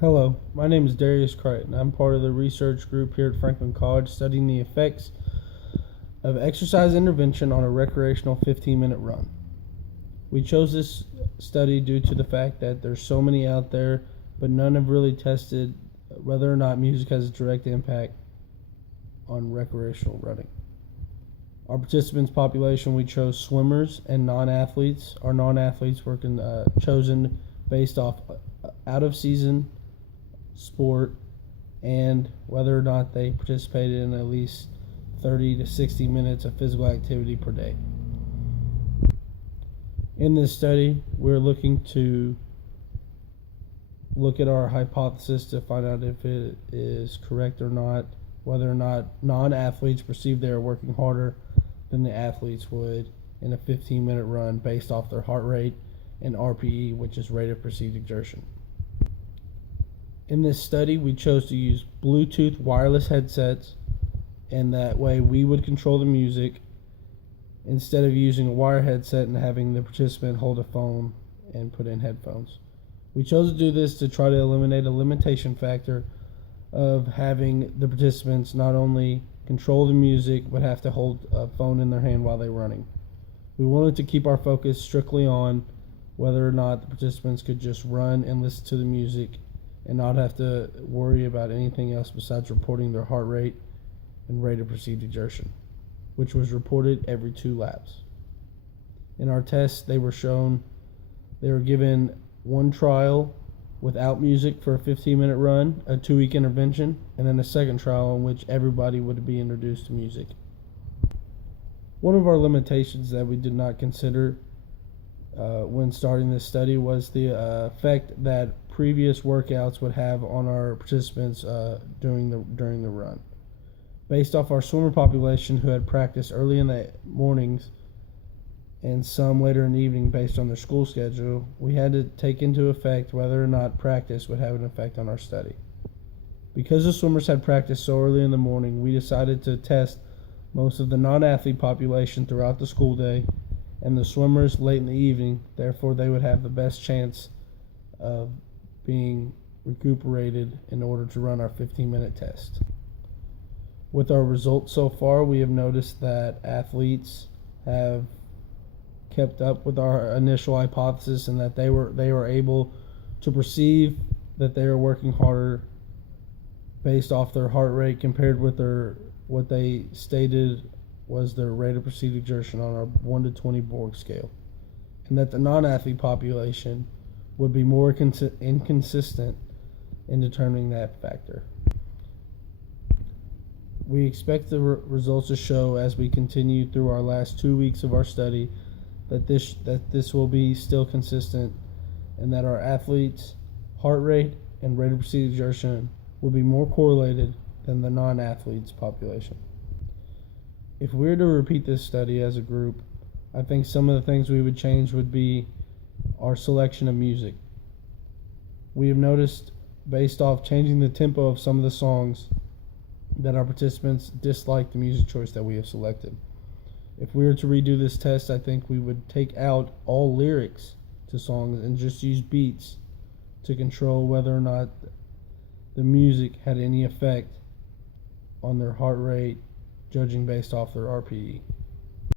Hello, my name is Darius Crichton. I'm part of the research group here at Franklin College studying the effects of exercise intervention on a recreational 15-minute run. We chose this study due to the fact that there's so many out there, but none have really tested whether or not music has a direct impact on recreational running. Our participants population, we chose swimmers and non-athletes. Our non-athletes were chosen based off out-of-season sport and whether or not they participated in at least 30 to 60 minutes of physical activity per day. In this study, we're looking to look at our hypothesis to find out if it is correct or not, whether or not non-athletes perceive they are working harder than the athletes would in a 15-minute run based off their heart rate and RPE, which is rate of perceived exertion. In this study, we chose to use Bluetooth wireless headsets, and that way we would control the music instead of using a wire headset and having the participant hold a phone and put in headphones. We chose to do this to try to eliminate a limitation factor of having the participants not only control the music but have to hold a phone in their hand while they're running. We wanted to keep our focus strictly on whether or not the participants could just run and listen to the music and not have to worry about anything else besides reporting their heart rate and rate of perceived exertion, which was reported every 2 laps. In our test, they were given one trial without music for a 15-minute run, a 2-week intervention, and then a second trial in which everybody would be introduced to music. One of our limitations that we did not consider when starting this study was the effect that previous workouts would have on our participants during the run. Based off our swimmer population who had practiced early in the mornings and some later in the evening based on their school schedule, we had to take into effect whether or not practice would have an effect on our study. Because the swimmers had practiced so early in the morning, we decided to test most of the non-athlete population throughout the school day and the swimmers late in the evening. Therefore, they would have the best chance of being recuperated in order to run our 15-minute test. With our results so far, we have noticed that athletes have kept up with our initial hypothesis and that they were able to perceive that they are working harder based off their heart rate compared with what they stated was their rate of perceived exertion on our 1 to 20 Borg scale, and that the non-athlete population would be more inconsistent in determining that factor. We expect the results to show as we continue through our last 2 weeks of our study that this will be still consistent, and that our athletes' heart rate and rate of perceived exertion will be more correlated than the non-athletes population. If we were to repeat this study as a group, I think some of the things we would change would be our selection of music. We have noticed, based off changing the tempo of some of the songs, that our participants dislike the music choice that we have selected. If we were to redo this test, I think we would take out all lyrics to songs and just use beats to control whether or not the music had any effect on their heart rate, judging based off their RPE.